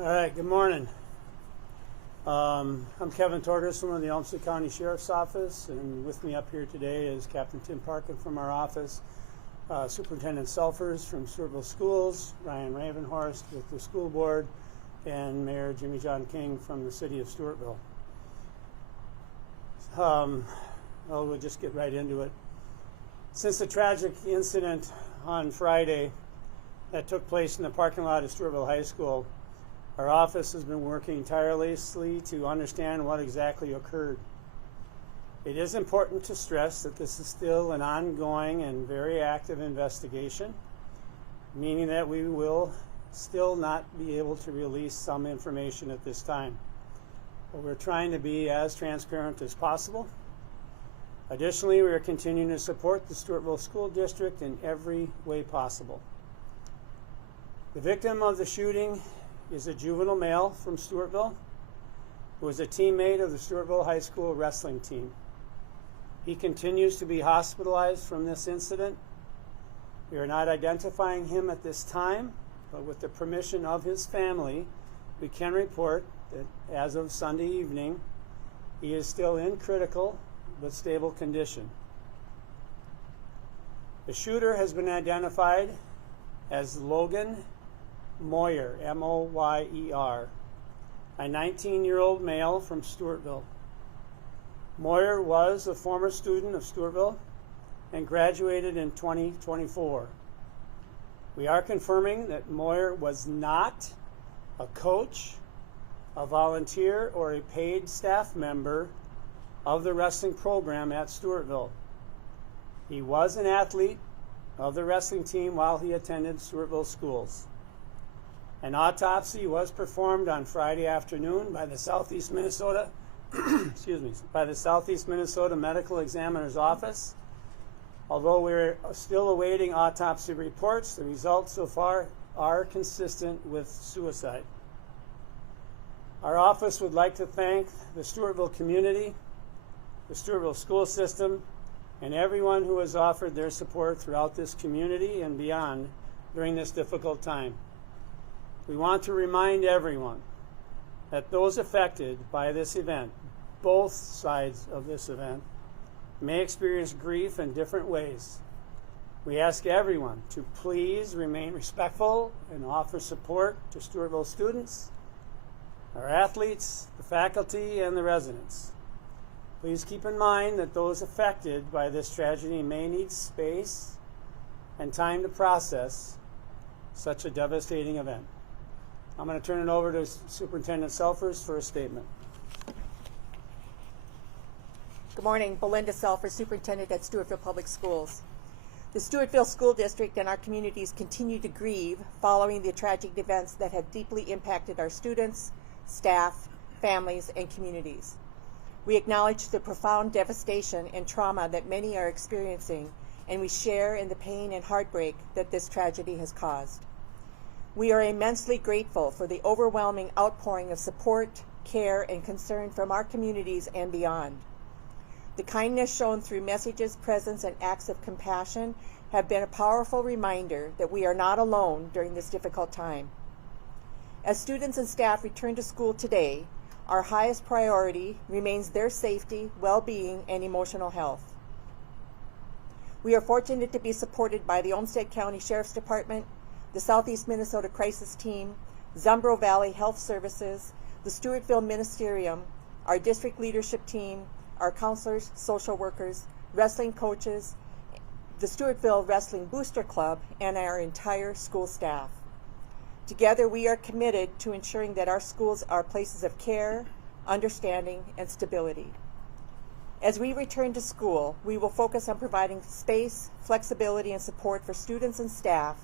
All right, good morning. I'm Kevin Torgerson of the Olmsted-County Sheriff's Office, and with me up here today is Captain Tim Parkin from our office, Superintendent Selfers from Stewartville Schools, Ryan Ravenhorst with the school board, and Mayor Jimmy John King from the city of Stewartville. We'll just get right into it. Since the tragic incident on Friday that took place in the parking lot of Stewartville High School, our office has been working tirelessly to understand what exactly occurred. It is important to stress that this is still an ongoing and very active investigation, meaning that we will still not be able to release some information at this time. But we're trying to be as transparent as possible. Additionally, we are continuing to support the Stewartville School District in every way possible. The victim of the shooting is a juvenile male from Stewartville who was a teammate of the Stewartville High School wrestling team. He continues to be hospitalized from this incident. We are not identifying him at this time, but with the permission of his family, we can report that as of Sunday evening, he is still in critical but stable condition. The shooter has been identified as Logan Moyer, M-O-Y-E-R, a 19-year-old male from Stewartville. Moyer was a former student of Stewartville and graduated in 2024. We are confirming that Moyer was not a coach, a volunteer, or a paid staff member of the wrestling program at Stewartville. He was an athlete of the wrestling team while he attended Stewartville schools. An autopsy was performed on Friday afternoon by the Southeast Minnesota by the Southeast Minnesota Medical Examiner's Office. Although we're still awaiting autopsy reports, the results so far are consistent with suicide. Our office would like to thank the Stewartville community, the Stewartville school system, and everyone who has offered their support throughout this community and beyond during this difficult time. We want to remind everyone that those affected by this event, both sides of this event, may experience grief in different ways. We ask everyone to please remain respectful and offer support to Stewartville students, our athletes, the faculty, and the residents. Please keep in mind that those affected by this tragedy may need space and time to process such a devastating event. I'm going to turn it over to Superintendent Selfers for a statement. Good morning. Belinda Selfers, Superintendent at Stewartville Public Schools. The Stewartville School District and our communities continue to grieve following the tragic events that have deeply impacted our students, staff, families, and communities. We acknowledge the profound devastation and trauma that many are experiencing, and we share in the pain and heartbreak that this tragedy has caused. We are immensely grateful for the overwhelming outpouring of support, care, and concern from our communities and beyond. The kindness shown through messages, presence, and acts of compassion have been a powerful reminder that we are not alone during this difficult time. As students and staff return to school today, our highest priority remains their safety, well-being, and emotional health. We are fortunate to be supported by the Olmsted-County Sheriff's Department, the Southeast Minnesota Crisis Team, Zumbro Valley Health Services, the Stewartville Ministerium, our district leadership team, our counselors, social workers, wrestling coaches, the Stewartville Wrestling Booster Club, and our entire school staff. Together, we are committed to ensuring that our schools are places of care, understanding, and stability. As we return to school, we will focus on providing space, flexibility, and support for students and staff,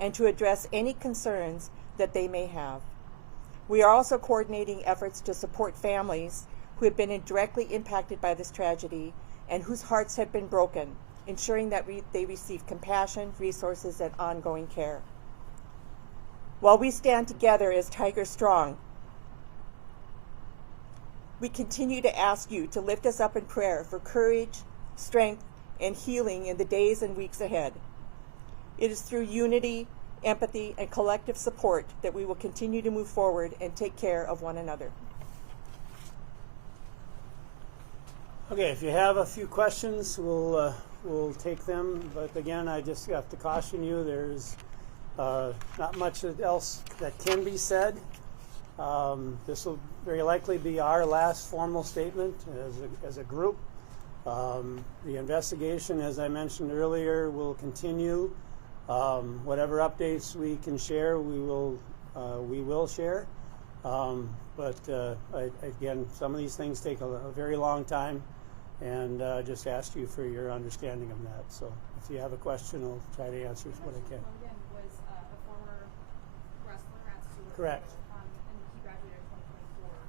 and to address any concerns that they may have. We are also coordinating efforts to support families who have been directly impacted by this tragedy and whose hearts have been broken, ensuring that they receive compassion, resources, and ongoing care. While we stand together as Tiger Strong, we continue to ask you to lift us up in prayer for courage, strength, and healing in the days and weeks ahead. It is through unity, empathy, and collective support that we will continue to move forward and take care of one another. Okay, if you have a few questions, we'll take them. But again, I just have to caution you, there's not much else that can be said. This will very likely be our last formal statement as a group. The investigation, as I mentioned earlier, will continue. Whatever updates we can share, we will share. Again, some of these things take a very long time, and just ask you for your understanding of that. So if you have a question, I'll try to answer what I can. Logan was a former wrestler at Stewartville. Correct. And he graduated in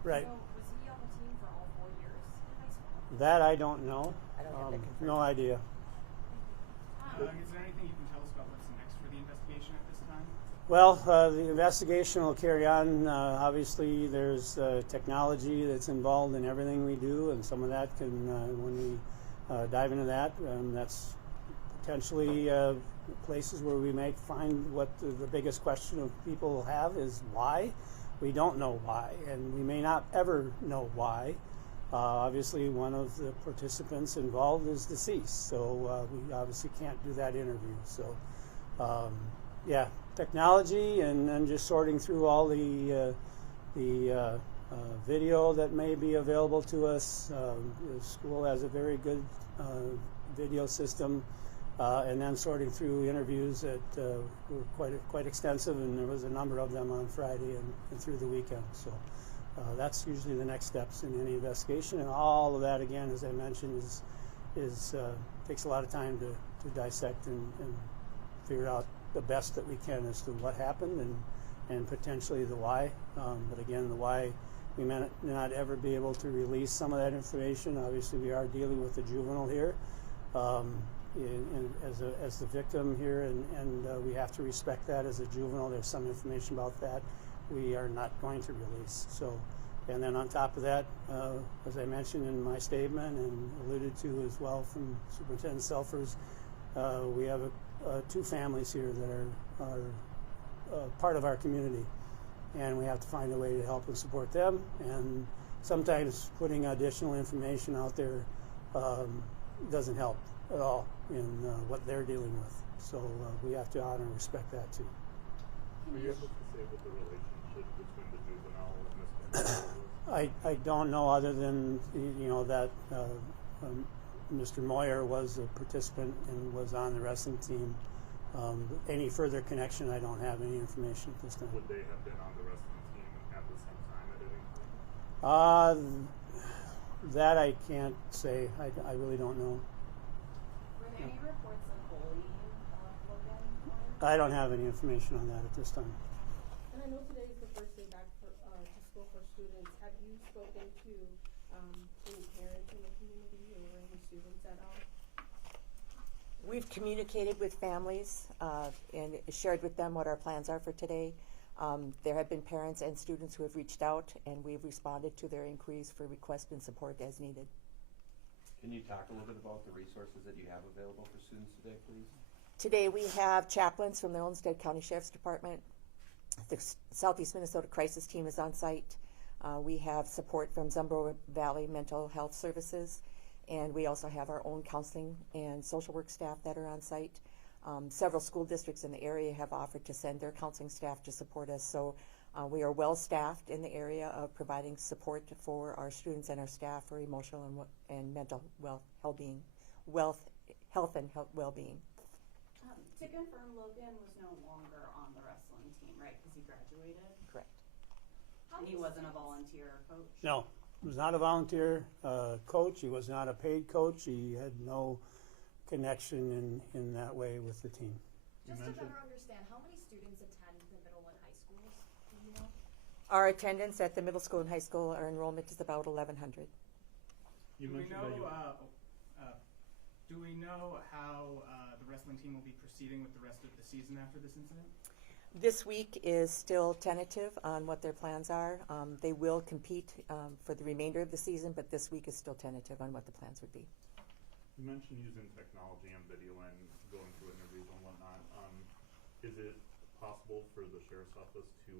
2024. Right. So was he on the team for all 4 years in high school? That I don't know. I don't have that confirmed. No idea. Is there anything you can tell us about what's next for the investigation at this time? Well, the investigation will carry on. Obviously, there's technology that's involved in everything we do, and some of that can, when we dive into that, that's potentially places where we may find what the biggest question of people have is why. We don't know why, and we may not ever know why. Obviously, one of the participants involved is deceased, so we obviously can't do that interview. So, yeah, technology, and then just sorting through all the video that may be available to us. The school has a very good video system, and then sorting through interviews that were quite extensive, and there was a number of them on Friday and through the weekend. So. That's usually the next steps in any investigation, and all of that, again, as I mentioned, is takes a lot of time to dissect and figure out the best that we can as to what happened and potentially the why. But again, the why, we may not ever be able to release some of that information. Obviously, we are dealing with the juvenile here as the victim here, and we have to respect that as a juvenile. There's some information about that we are not going to release. So, and then on top of that, as I mentioned in my statement and alluded to as well from Superintendent Selfers, we have two families here that are part of our community, and we have to find a way to help and support them. And sometimes putting additional information out there doesn't help at all in what they're dealing with. So we have to honor and respect that too. Are you able to say what the relationship between the juvenile and Mr. Moyer was? I don't know, other than that Mr. Moyer was a participant and was on the wrestling team. Any further connection, I don't have any information at this time. Would they have been on the wrestling team at the same time at any point? That I can't say. I really don't know. Were there any reports of bullying of Logan Moyer? I don't have any information on that at this time. And I know today is the first day back to school for students. Have you spoken to any parents in the community or any students at all? We've communicated with families and shared with them what our plans are for today. There have been parents and students who have reached out, and we've responded to their inquiries for request and support as needed. Can you talk a little bit about the resources that you have available for students today, please? Today we have chaplains from the Olmsted-County Sheriff's Department. The Southeast Minnesota Crisis Team is on site. We have support from Zumbro Valley Mental Health Services, and we also have our own counseling and social work staff that are on site. Several school districts in the area have offered to send their counseling staff to support us, so we are well staffed in the area of providing support for our students and our staff for emotional and mental well-being. To confirm, Logan was no longer on the wrestling team, right? Because he graduated? Correct. And he wasn't a volunteer coach? No, he was not a volunteer coach. He was not a paid coach. He had no connection in that way with the team. Just to better understand, how many students attend the middle and high schools? Do you know? Our attendance at the middle school and high school, our enrollment is about 1,100. You Do we mentioned know, that you how the wrestling team will be proceeding with the rest of the season after this incident? This week is still tentative on what their plans are. They will compete for the remainder of the season, but this week is still tentative on what the plans would be. You mentioned using technology and video and going through interviews and whatnot. Is it possible for the sheriff's office to,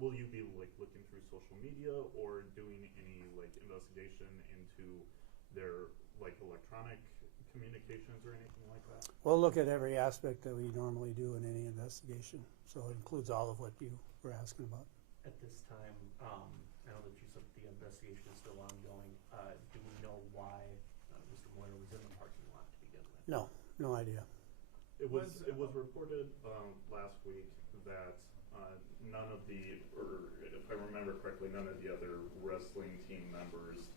will you be like looking through social media or doing any like investigation into their like electronic communications or anything like that? We'll look at every aspect that we normally do in any investigation. So it includes all of what you were asking about. At this time, I know that you said the investigation is still ongoing. Do we know why Mr. Moyer was in the parking lot to begin with? No, no idea. It was reported last week that none of the, or if I remember correctly, none of the other wrestling team members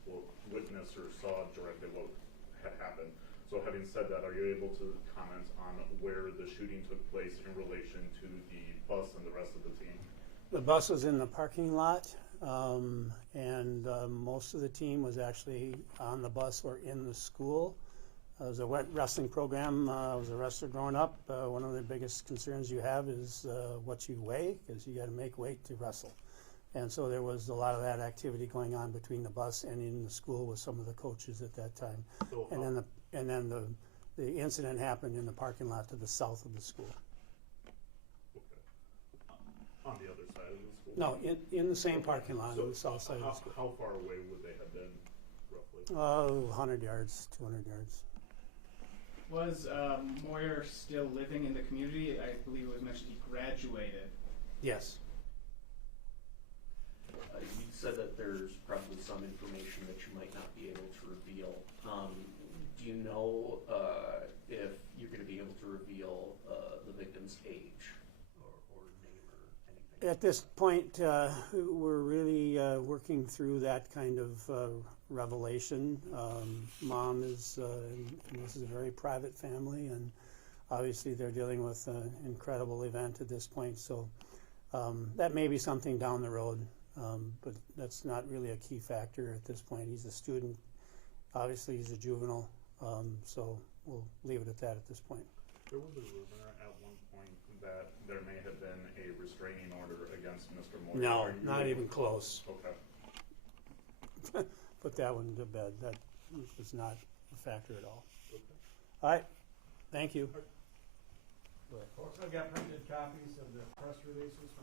witnessed or saw directly what had happened. So having said that, are you able to comment on where the shooting took place in relation to the bus and the rest of the team? The bus was in the parking lot, and most of the team was actually on the bus or in the school. It was a wet wrestling program. I was a wrestler growing up. One of the biggest concerns you have is what you weigh, because you got to make weight to wrestle. And so there was a lot of that activity going on between the bus and in the school with some of the coaches at that time. So And then the incident happened in the parking lot to the south of the school. okay. On the other side of the school? No, in the same parking lot So on the south side of the school. how far away would they have been, roughly? 100 yards, 200 yards. Was Moyer still living in the community? I believe it was mentioned he graduated. Yes. You said that there's probably some information that you might not be able to reveal. Do you know if you're going to be able to reveal the victim's age or name or anything? At this point, we're really working through that kind of revelation. Mom is, and this is a very private family, and obviously they're dealing with an incredible event at this point. So that may be something down the road, but that's not really a key factor at this point. He's a student. Obviously, he's a juvenile, so we'll leave it at that at this point. There was a rumor at one point that there may have been a restraining order against Mr. Moyer. No, Are you not able- even close. Okay. Put that one to bed. That was not a factor at all. Okay. All right. Thank you. Folks, I've got printed copies of the press releases from